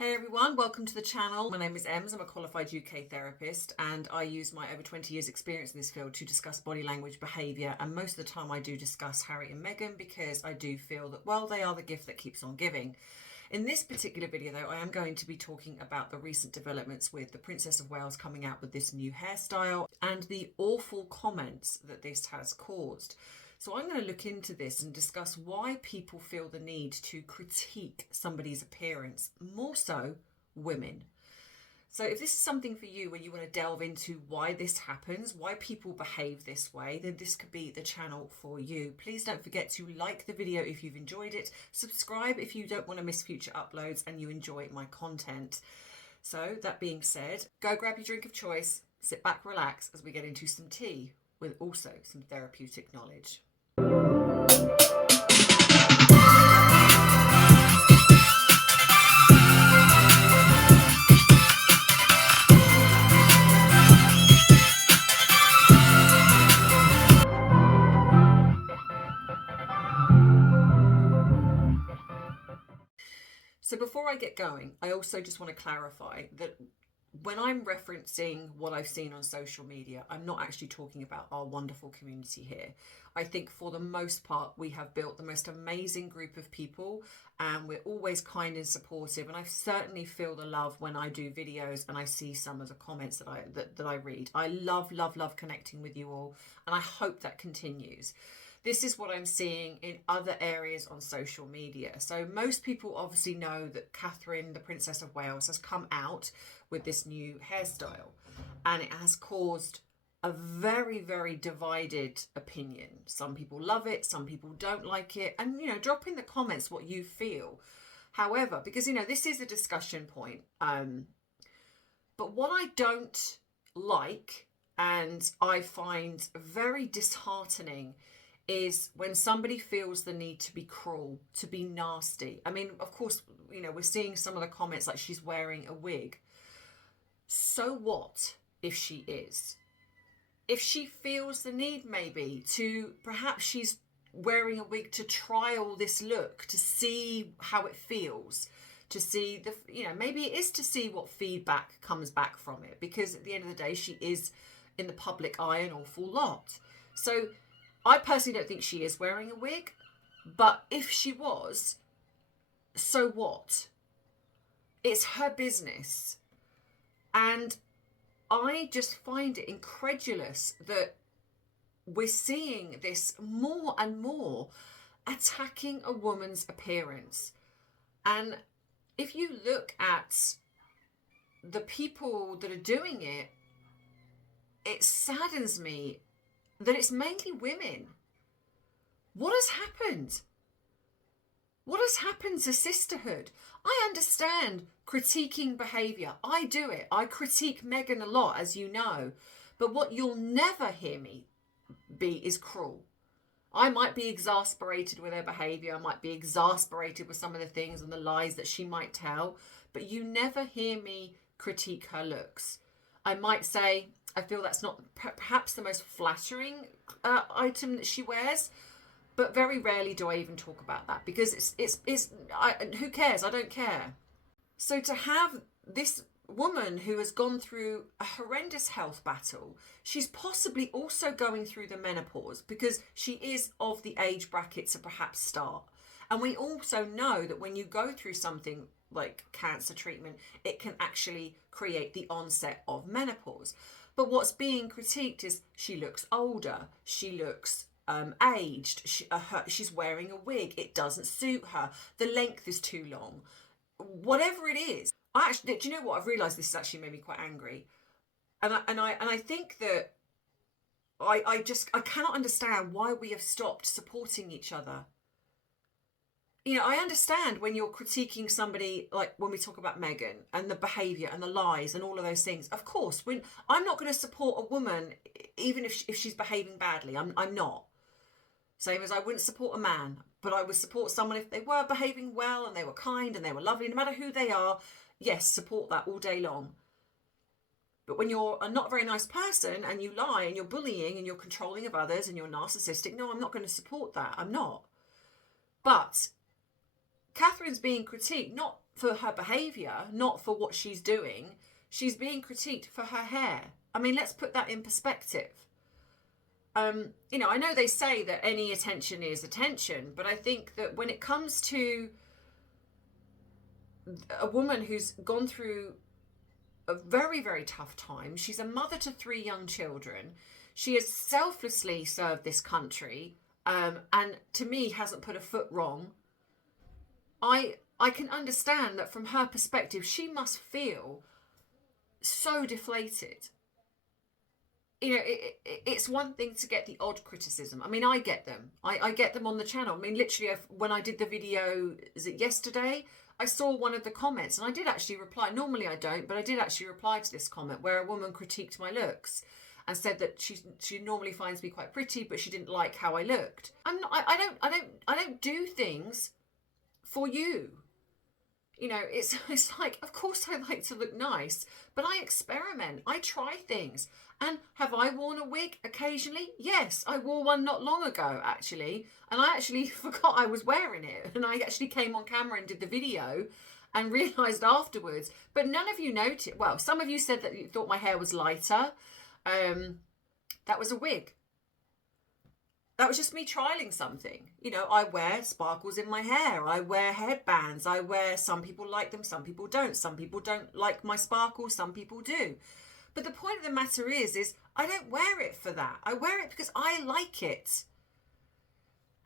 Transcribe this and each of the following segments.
Hey everyone, welcome to the channel. My name is Ems, I'm a qualified UK therapist and I use my over 20 years experience in this field to discuss body language, behaviour, and most of the time I do discuss Harry and Meghan because I do feel that, well, they are the gift that keeps on giving. In this particular video though, I am going to be talking about the recent developments with the Princess of Wales coming out with this new hairstyle and the awful comments that this has caused. So I'm going to look into this and discuss why people feel the need to critique somebody's appearance, more so women. So if this is something for you where you want to delve into why this happens, why people behave this way, then this could be the channel for you. Please don't forget to like the video if you've enjoyed it, subscribe if you don't want to miss future uploads and you enjoy my content. So that being said, go grab your drink of choice, sit back, relax as we get into some tea with also some therapeutic knowledge. So before I get going, I also just want to clarify that when I'm referencing what I've seen on social media, I'm not actually talking about our wonderful community here. I think for the most part, we have built the most amazing group of people and we're always kind and supportive. And I certainly feel the love when I do videos and I see some of the comments that I read. I love connecting with you all and I hope that continues. This is what I'm seeing in other areas on social media. So most people obviously know that Catherine, the Princess of Wales, has come out with this new hairstyle and it has caused a very divided opinion. Some people love it, some people don't like it, and drop in the comments what you feel. However, because this is a discussion point, but what I don't like and I find very disheartening is when somebody feels the need to be cruel, to be nasty. I mean, of course, we're seeing some of the comments like she's wearing a wig. So what if she is? If she feels the need maybe to, perhaps she's wearing a wig to trial this look, to see how it feels, to see maybe it is to see what feedback comes back from it, because at the end of the day, she is in the public eye an awful lot. So I personally don't think she is wearing a wig, but if she was, so what? It's her business. And I just find it incredulous that we're seeing this more and more attacking a woman's appearance. And if you look at the people that are doing it, it saddens me that it's mainly women. What has happened? What has happened to Sisterhood? I understand critiquing behaviour. I do it. I critique Meghan a lot, as you know. But what you'll never hear me be is cruel. I might be exasperated with her behaviour. I might be exasperated with some of the things and the lies that she might tell. But you never hear me critique her looks. I might say, I feel that's not perhaps the most flattering item that she wears, but very rarely do I even talk about that because who cares? I don't care. So to have this woman who has gone through a horrendous health battle, she's possibly also going through the menopause because she is of the age bracket to perhaps start. And we also know that when you go through something like cancer treatment, it can actually create the onset of menopause. But what's being critiqued is she looks older, she looks aged, she's wearing a wig, it doesn't suit her, the length is too long, whatever it is. Do you know what? I've realised this has actually made me quite angry, and I think that I cannot understand why we have stopped supporting each other. I understand when you're critiquing somebody, like when we talk about Meghan and the behaviour and the lies and all of those things. Of course, when I'm not going to support a woman, even if she's behaving badly, I'm not. Same as I wouldn't support a man, but I would support someone if they were behaving well and they were kind and they were lovely, no matter who they are. Yes, support that all day long. But when you're a not very nice person and you lie and you're bullying and you're controlling of others and you're narcissistic, no, I'm not going to support that. I'm not. But Catherine's being critiqued, not for her behaviour, not for what she's doing. She's being critiqued for her hair. I mean, let's put that in perspective. You know, I know they say that any attention is attention, but I think that when it comes to a woman who's gone through a very, very tough time, she's a mother to 3 young children, she has selflessly served this country, and to me hasn't put a foot wrong. I can understand that from her perspective, she must feel so deflated. You know, it's one thing to get the odd criticism. I mean, I get them. I get them on the channel. I mean, literally, when I did the video, is it yesterday? I saw one of the comments and I did actually reply. Normally I don't, but I did actually reply to this comment where a woman critiqued my looks and said that she normally finds me quite pretty, but she didn't like how I looked. I don't do things for you. You know, it's like, of course I like to look nice, but I experiment. I try things. And have I worn a wig occasionally? Yes, I wore one not long ago, actually. And I actually forgot I was wearing it. And I actually came on camera and did the video and realised afterwards. But none of you noticed. Well, some of you said that you thought my hair was lighter. That was a wig. That was just me trialing something. You know, I wear sparkles in my hair. I wear headbands. Some people like them, some people don't. Some people don't like my sparkles, some people do. But the point of the matter is I don't wear it for that. I wear it because I like it.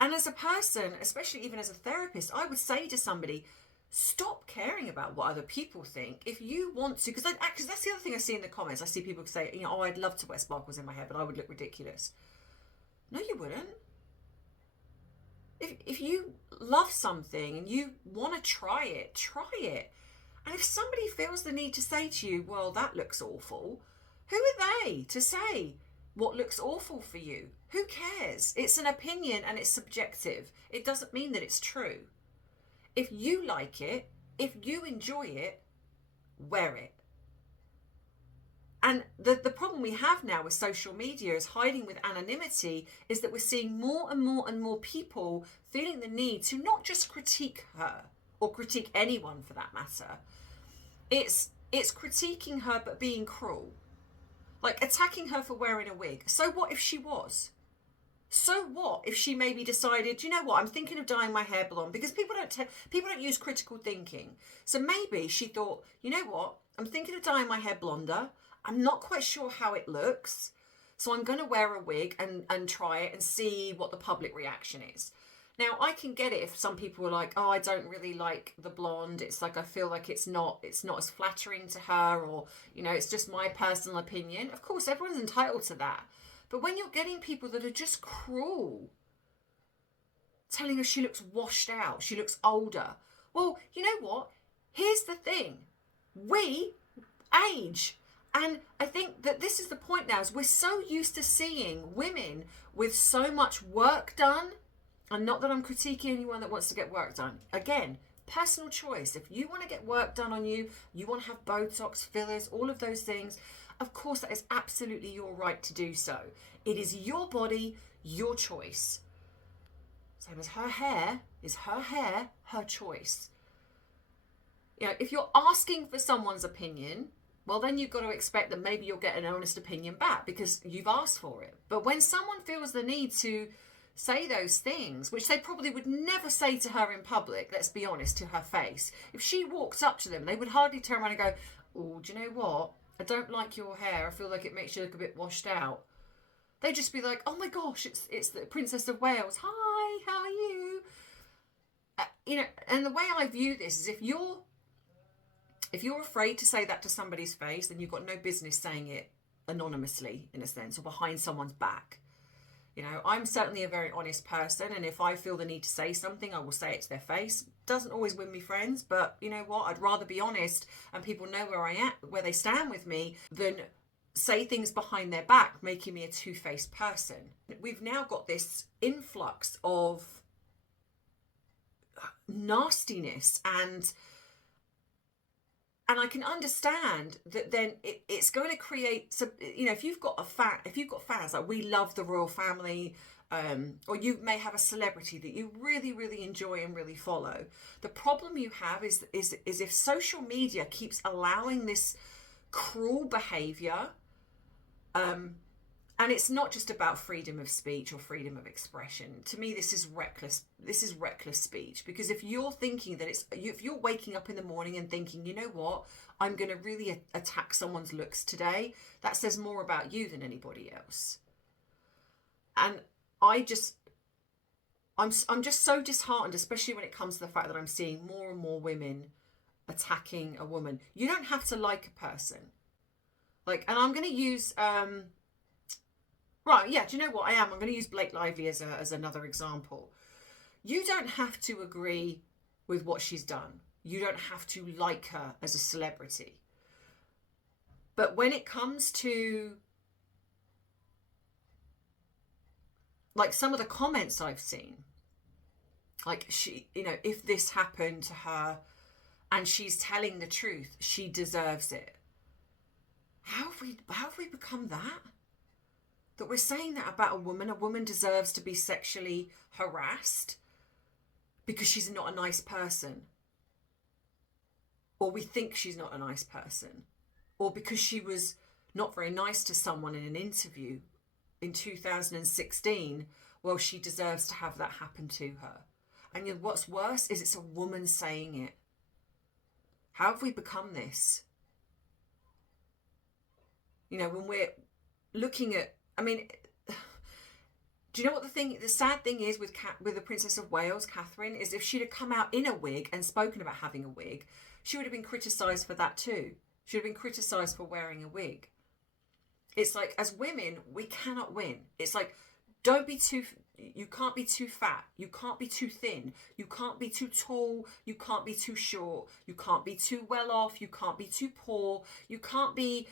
And as a person, especially even as a therapist, I would say to somebody, stop caring about what other people think. If you want to, because that's the other thing I see in the comments. I see people say, you know, oh, I'd love to wear sparkles in my hair, but I would look ridiculous. No, you wouldn't. If you love something and you want to try it, try it. And if somebody feels the need to say to you, well, that looks awful, who are they to say what looks awful for you? Who cares? It's an opinion and it's subjective. It doesn't mean that it's true. If you like it, if you enjoy it, wear it. And the problem we have now with social media is hiding with anonymity is that we're seeing more and more and more people feeling the need to not just critique her or critique anyone for that matter. It's critiquing her but being cruel. Like attacking her for wearing a wig. So what if she was? So what if she maybe decided, you know what, I'm thinking of dyeing my hair blonde, because people don't use critical thinking. So maybe she thought, you know what, I'm thinking of dyeing my hair blonder. I'm not quite sure how it looks, so I'm going to wear a wig and try it and see what the public reaction is. Now, I can get it if some people are like, oh, I don't really like the blonde. It's like, I feel like it's not as flattering to her, or, you know, it's just my personal opinion. Of course, everyone's entitled to that. But when you're getting people that are just cruel, telling her she looks washed out, she looks older. Well, you know what? Here's the thing. We age. And I think that this is the point now, is we're so used to seeing women with so much work done. And not that I'm critiquing anyone that wants to get work done. Again, personal choice. If you want to get work done on you, you want to have Botox, fillers, all of those things, of course that is absolutely your right to do so. It is your body, your choice. Same as her hair is her hair, her choice. You know, if you're asking for someone's opinion, well, then you've got to expect that maybe you'll get an honest opinion back because you've asked for it. But when someone feels the need to say those things, which they probably would never say to her in public, let's be honest, to her face. If she walked up to them, they would hardly turn around and go, oh, do you know what? I don't like your hair. I feel like it makes you look a bit washed out. They'd just be like, oh my gosh, it's the Princess of Wales. Hi, how are you? You know, and the way I view this is if you're afraid to say that to somebody's face, then you've got no business saying it anonymously, in a sense, or behind someone's back. You know, I'm certainly a very honest person, and if I feel the need to say something, I will say it to their face. Doesn't always win me friends, but you know what? I'd rather be honest and people know where I am, where they stand with me, than say things behind their back, making me a two-faced person. We've now got this influx of nastiness, and I can understand that then it's going to create some, you know, if you've got fans, like we love the royal family, or you may have a celebrity that you really, really enjoy and really follow. The problem you have is if social media keeps allowing this cruel behavior, and it's not just about freedom of speech or freedom of expression. To me, this is reckless. This is reckless speech, because if you're thinking that if you're waking up in the morning and thinking, you know what, I'm going to really attack someone's looks today, that says more about you than anybody else. And I'm just so disheartened, especially when it comes to the fact that I'm seeing more and more women attacking a woman. You don't have to like a person. Like, and I'm going to use, right, yeah, do you know what I am? I'm going to use Blake Lively as another example. You don't have to agree with what she's done. You don't have to like her as a celebrity. But when it comes to, like, some of the comments I've seen, like, she, you know, if this happened to her and she's telling the truth, she deserves it. How have we become that? That we're saying that about a woman deserves to be sexually harassed because she's not a nice person, or we think she's not a nice person, or because she was not very nice to someone in an interview in 2016, well, she deserves to have that happen to her. And yet what's worse is it's a woman saying it. How have we become this? You know, when we're looking at, I mean, do you know what the sad thing is with the Princess of Wales, Catherine, is if she'd have come out in a wig and spoken about having a wig, she would have been criticised for that too. She would have been criticised for wearing a wig. It's like, as women, we cannot win. It's like, you can't be too fat. You can't be too thin. You can't be too tall. You can't be too short. You can't be too well off. You can't be too poor. You can't be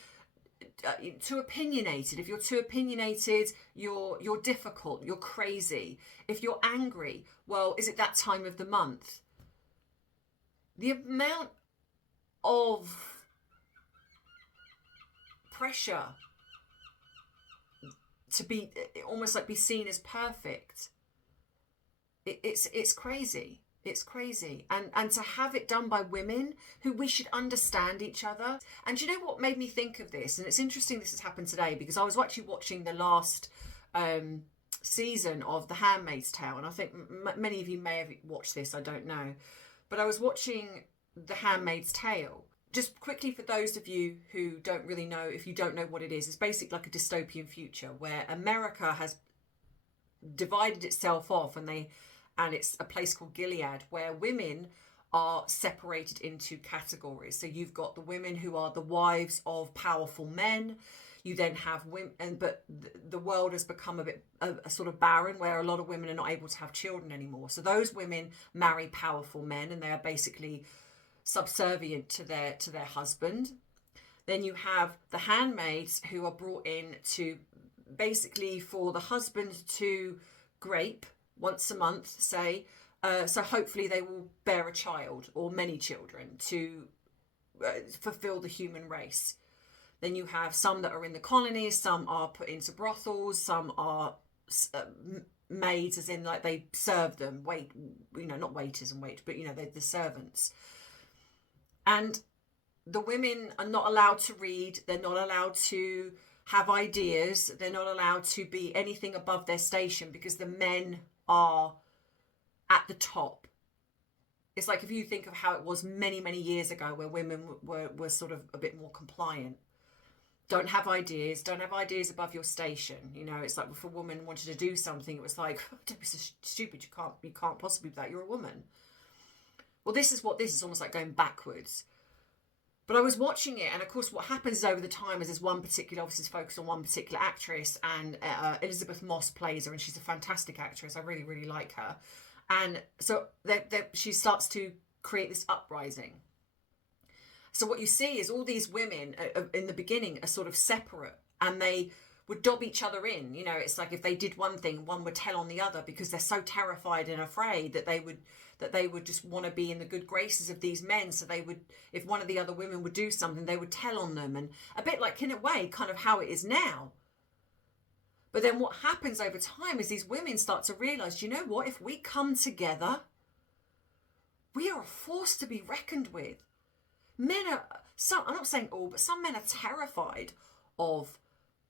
too opinionated. If you're too opinionated, you're difficult, you're crazy. If you're angry, well, is it that time of the month? The amount of pressure to be almost like be seen as perfect, it's crazy. It's crazy. And to have it done by women who we should understand each other. And do you know what made me think of this? And it's interesting this has happened today, because I was actually watching the last season of The Handmaid's Tale. And I think many of you may have watched this, I don't know. But I was watching The Handmaid's Tale. Just quickly, for those of you who don't really know, if you don't know what it is, it's basically like a dystopian future where America has divided itself off, and it's a place called Gilead, where women are separated into categories. So you've got the women who are the wives of powerful men. You then have women, but the world has become a sort of barren, where a lot of women are not able to have children anymore. So those women marry powerful men, and they are basically subservient to their husband. Then you have the handmaids, who are brought in to basically for the husband to grape once a month, say, so hopefully they will bear a child or many children to fulfill the human race. Then you have some that are in the colonies, some are put into brothels, some are maids, as in like they serve them, not waiters and wait, but they're the servants. And the women are not allowed to read, they're not allowed to have ideas, they're not allowed to be anything above their station, because the men are at the top. It's like if you think of how it was many, many years ago, where women were sort of a bit more compliant. Don't have ideas above your station. It's like if a woman wanted to do something, it was like, don't be so stupid, you can't possibly do that, you're a woman. Well, this is almost like going backwards. But I was watching it, and of course what happens is over the time is there's one particular, obviously it's focused on one particular actress, and Elizabeth Moss plays her, and she's a fantastic actress. I really, really like her. And so she starts to create this uprising. So what you see is all these women in the beginning are sort of separate, and they would dob each other in. It's like if they did one thing, one would tell on the other, because they're so terrified and afraid that they would just want to be in the good graces of these men. So they would, if one of the other women would do something, they would tell on them, and a bit like, in a way, kind of how it is now. But then what happens over time is these women start to realize, you know what, if we come together, we are a force to be reckoned with. Men are, some, I'm not saying all, but some men are terrified of,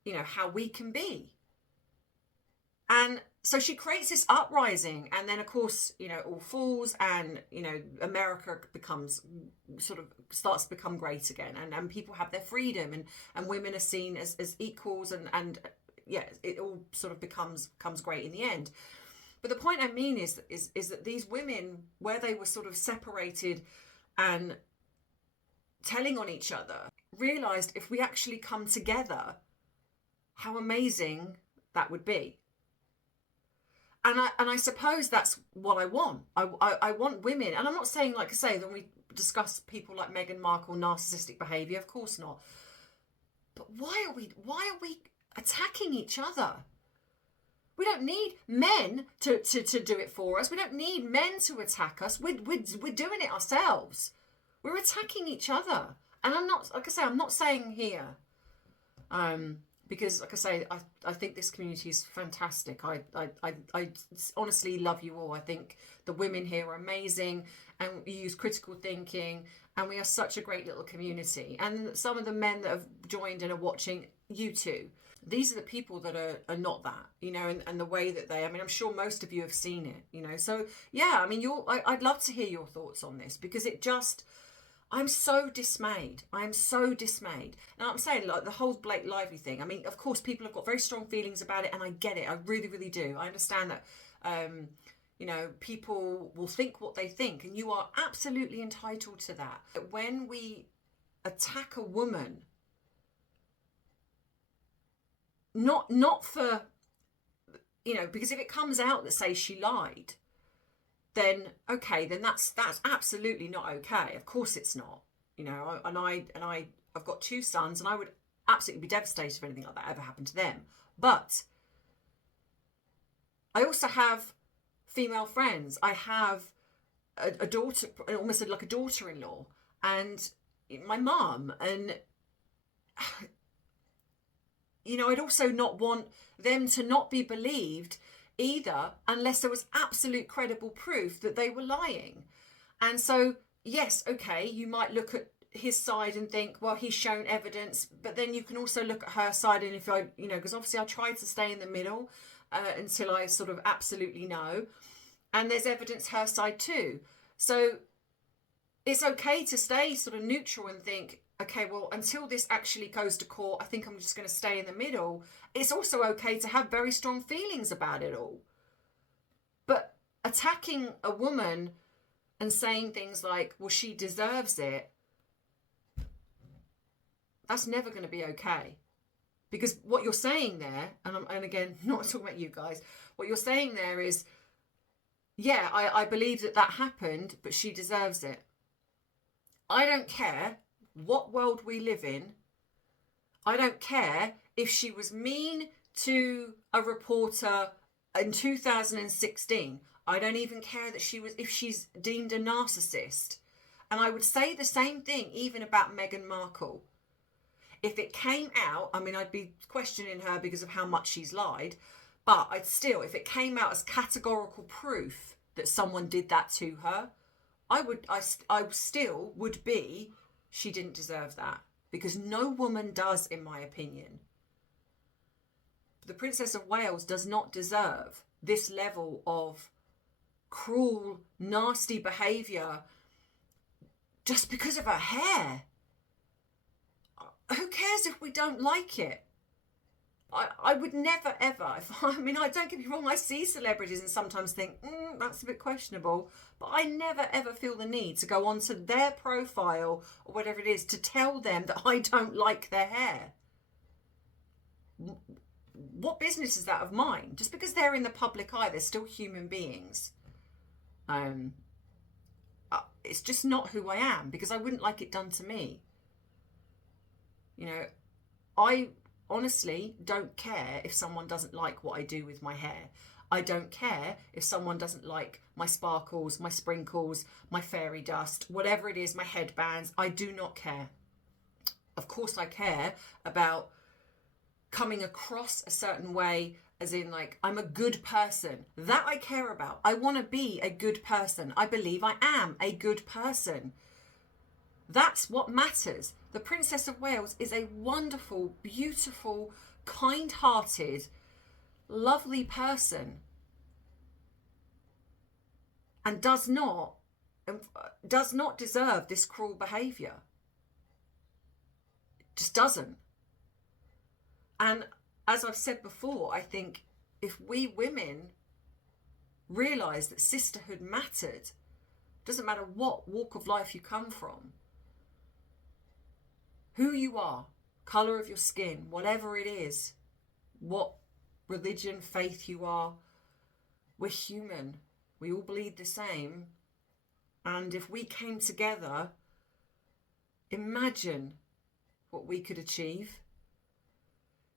you know, how we can be. And so she creates this uprising, and then of course, you know, all falls, and, you know, America becomes sort of starts to become great again, and people have their freedom, and women are seen as equals, and yeah, it all sort of becomes great in the end. But the point I mean is that these women, where they were sort of separated and telling on each other, realized if we actually come together, how amazing that would be. And I suppose that's what I want. I want women, and I'm not saying, like I say, when we discuss people like Meghan Markle, narcissistic behaviour, of course not. But why are we attacking each other? We don't need men to do it for us. We don't need men to attack us. We're doing it ourselves. We're attacking each other. And I'm not, like I say, I'm not saying here, because, like I say, I think this community is fantastic. I honestly love you all. I think the women here are amazing, and we use critical thinking, and we are such a great little community. And some of the men that have joined and are watching, you too. These are the people that are not that, you know, and the way that they, I mean, I'm sure most of you have seen it, you know. So, yeah, I mean, I'd love to hear your thoughts on this, because it just, I'm so dismayed. I'm so dismayed. And I'm saying, like, the whole Blake Lively thing, I mean, of course, people have got very strong feelings about it, and I get it. I really, really do. I understand that, you know, people will think what they think, and you are absolutely entitled to that. But when we attack a woman, not for, you know, because if it comes out that, say, she lied, then okay, then that's absolutely not okay. Of course it's not, you know. And I've got 2 sons, and I would absolutely be devastated if anything like that ever happened to them. But I also have female friends. I have a daughter, almost like a daughter-in-law, and my mum, and you know, I'd also not want them to not be believed either, unless there was absolute credible proof that they were lying. And so, yes, okay, you might look at his side and think, well, he's shown evidence, but then you can also look at her side, and if I, you know, because obviously I tried to stay in the middle until I sort of absolutely know, and there's evidence her side too. So it's okay to stay sort of neutral and think, okay, well, until this actually goes to court, I think I'm just going to stay in the middle. It's also okay to have very strong feelings about it all. But attacking a woman and saying things like, well, she deserves it, that's never going to be okay. Because what you're saying there, and again, not talking about you guys, what you're saying there is, yeah, I believe that happened, but she deserves it. I don't care what world we live in. I don't care if she was mean to a reporter in 2016. I don't even care that if she's deemed a narcissist. And I would say the same thing even about Meghan Markle. If it came out, I mean, I'd be questioning her because of how much she's lied, but I'd still, if it came out as categorical proof that someone did that to her, I still would be, she didn't deserve that, because no woman does, in my opinion. The Princess of Wales does not deserve this level of cruel, nasty behaviour just because of her hair. Who cares if we don't like it? I would never, ever, I don't get me wrong, I see celebrities and sometimes think, that's a bit questionable, but I never, ever feel the need to go onto their profile or whatever it is to tell them that I don't like their hair. What business is that of mine? Just because they're in the public eye, they're still human beings. It's just not who I am, because I wouldn't like it done to me. You know, I honestly don't care if someone doesn't like what I do with my hair. I don't care if someone doesn't like my sparkles, my sprinkles, my fairy dust, whatever it is, my headbands. I do not care. Of course I care about coming across a certain way, as in like, I'm a good person. That I care about. I want to be a good person. I believe I am a good person. That's what matters. The Princess of Wales is a wonderful, beautiful, kind-hearted, lovely person, and does not deserve this cruel behaviour. Just doesn't. And as I've said before, I think if we women realise that sisterhood mattered, doesn't matter what walk of life you come from, who you are, colour of your skin, whatever it is, what religion, faith you are, we're human. We all bleed the same. And if we came together, imagine what we could achieve.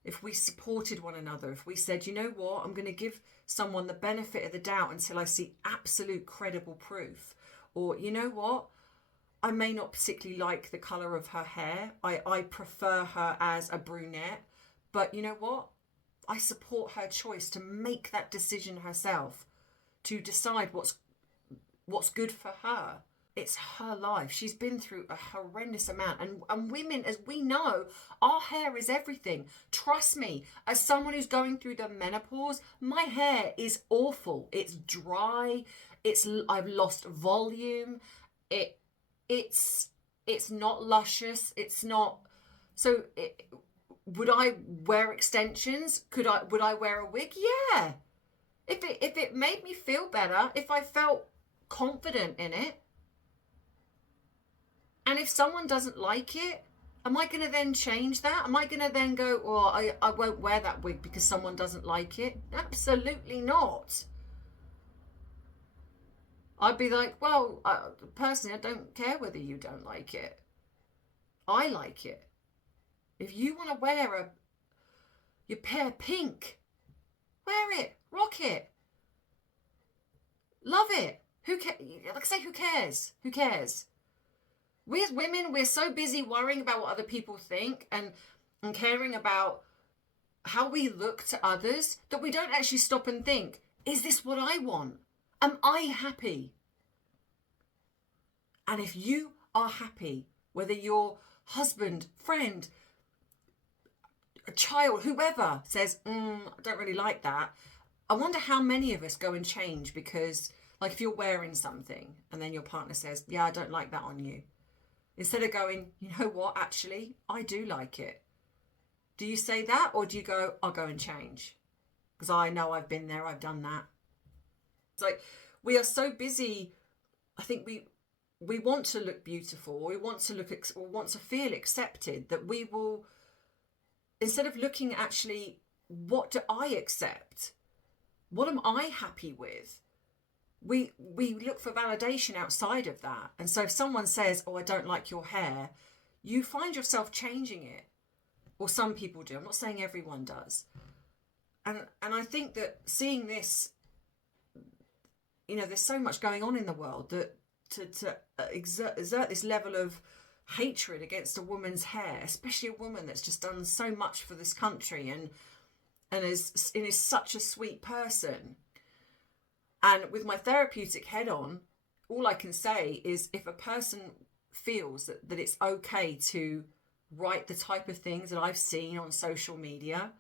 If we supported one another, if we said, you know what, I'm going to give someone the benefit of the doubt until I see absolute credible proof. Or, you know what, I may not particularly like the colour of her hair. I prefer her as a brunette. But you know what? I support her choice to make that decision herself, to decide what's good for her. It's her life. She's been through a horrendous amount. And women, as we know, our hair is everything. Trust me, as someone who's going through the menopause, my hair is awful. It's dry. I've lost volume. It's not luscious. It's not. So would I wear extensions? Would I wear a wig? Yeah. If it made me feel better, if I felt confident in it. And if someone doesn't like it, am I going to then change that? Am I going to then go, oh, I won't wear that wig because someone doesn't like it? Absolutely not. I'd be like, well, personally, I don't care whether you don't like it. I like it. If you want to wear your pair pink, wear it, rock it, love it. Like I say, who cares? Who cares? We as women, we're so busy worrying about what other people think and caring about how we look to others that we don't actually stop and think, is this what I want? Am I happy? And if you are happy, whether your husband, friend, a child, whoever says, I don't really like that, I wonder how many of us go and change because, like, if you're wearing something and then your partner says, yeah, I don't like that on you. Instead of going, you know what, actually, I do like it. Do you say that, or do you go, I'll go and change? Because I know I've been there, I've done that. It's like, we are so busy. I think we want to look beautiful, or we want to feel accepted, that we will, instead of looking at actually, what do I accept? What am I happy with? We look for validation outside of that. And so if someone says, oh, I don't like your hair, you find yourself changing it. Or some people do. I'm not saying everyone does. And I think that seeing this, you know, there's so much going on in the world that to exert this level of hatred against a woman's hair, especially a woman that's just done so much for this country and is such a sweet person. And with my therapeutic head on, all I can say is if a person feels that it's okay to write the type of things that I've seen on social media,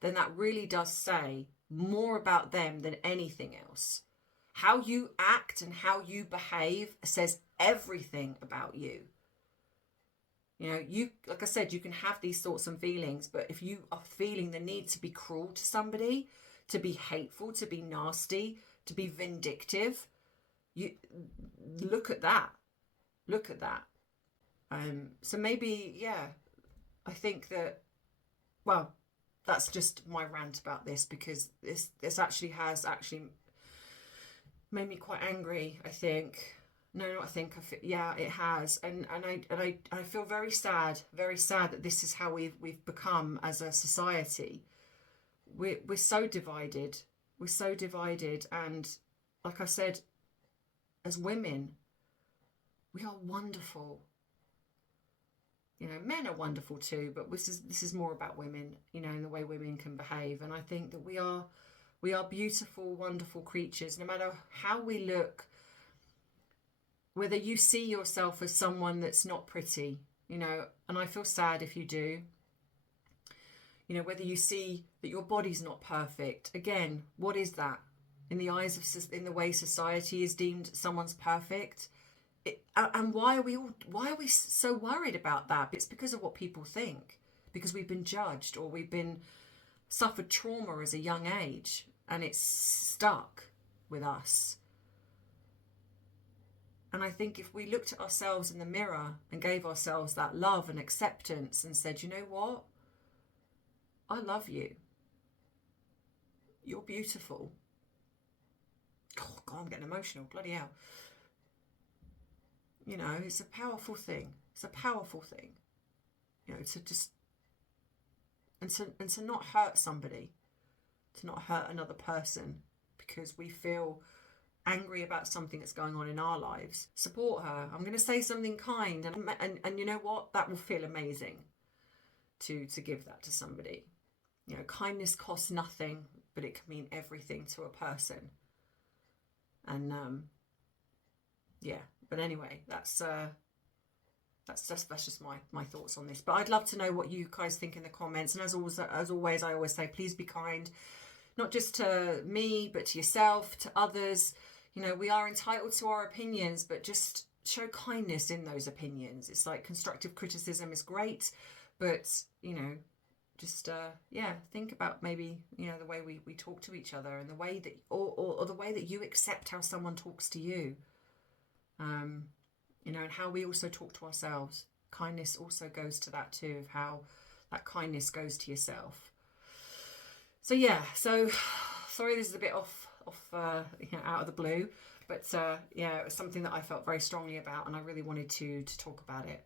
then that really does say more about them than anything else. How you act and how you behave says everything about you. You know, like I said, you can have these thoughts and feelings, but if you are feeling the need to be cruel to somebody, to be hateful, to be nasty, to be vindictive, you look at that. Look at that. So maybe, yeah, I think that, well, that's just my rant about this, because this actually has made me quite angry, I think. No, not I think. Yeah, it has, and I feel very sad that this is how we've become as a society. We're so divided. We're so divided, and like I said, as women, we are wonderful. you know, men are wonderful too, but this is more about women, you know, and the way women can behave. And I think that we are beautiful, wonderful creatures, no matter how we look. Whether you see yourself as someone that's not pretty, you know, and I feel sad if you do. You know, whether you see that your body's not perfect. Again, what is that? In the eyes of, in the way society is deemed someone's perfect. And why are we so worried about that? It's because of what people think. Because we've been judged, or we've been suffered trauma as a young age, and it's stuck with us. And I think if we looked at ourselves in the mirror and gave ourselves that love and acceptance and said, you know what? I love you. You're beautiful. Oh, God, I'm getting emotional. Bloody hell. You know, it's a powerful thing. It's a powerful thing. You know, to just... And to not hurt somebody. To not hurt another person because we feel angry about something that's going on in our lives. Support her. I'm going to say something kind. And you know what? That will feel amazing to give that to somebody. You know, kindness costs nothing, but it can mean everything to a person. And yeah, but anyway, that's just my thoughts on this. But I'd love to know what you guys think in the comments. And as always, I always say, please be kind, not just to me, but to yourself, to others. You know, we are entitled to our opinions, but just show kindness in those opinions. It's like constructive criticism is great, but, you know, just, yeah, think about maybe, you know, the way we talk to each other and the way that, or the way that you accept how someone talks to you. You know, and how we also talk to ourselves. Kindness also goes to that too, of how that kindness goes to yourself. So yeah, so sorry this is a bit off you know, out of the blue, but yeah, it was something that I felt very strongly about, and I really wanted to talk about it.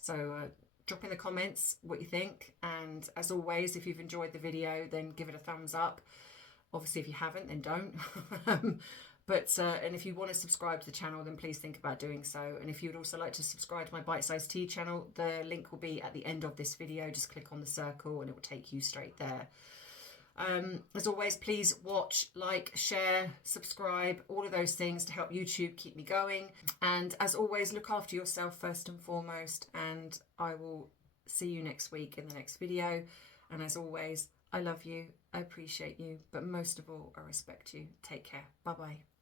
So drop in the comments what you think, and as always, if you've enjoyed the video, then give it a thumbs up. Obviously, if you haven't, then don't. But and if you want to subscribe to the channel, then please think about doing so. And if you would also like to subscribe to my bite-sized tea channel, the link will be at the end of this video. Just click on the circle and it will take you straight there. As always, please watch, like, share, subscribe, all of those things to help YouTube keep me going. And as always, look after yourself first and foremost. And I will see you next week in the next video. And as always, I love you, I appreciate you, but most of all, I respect you. Take care. Bye-bye.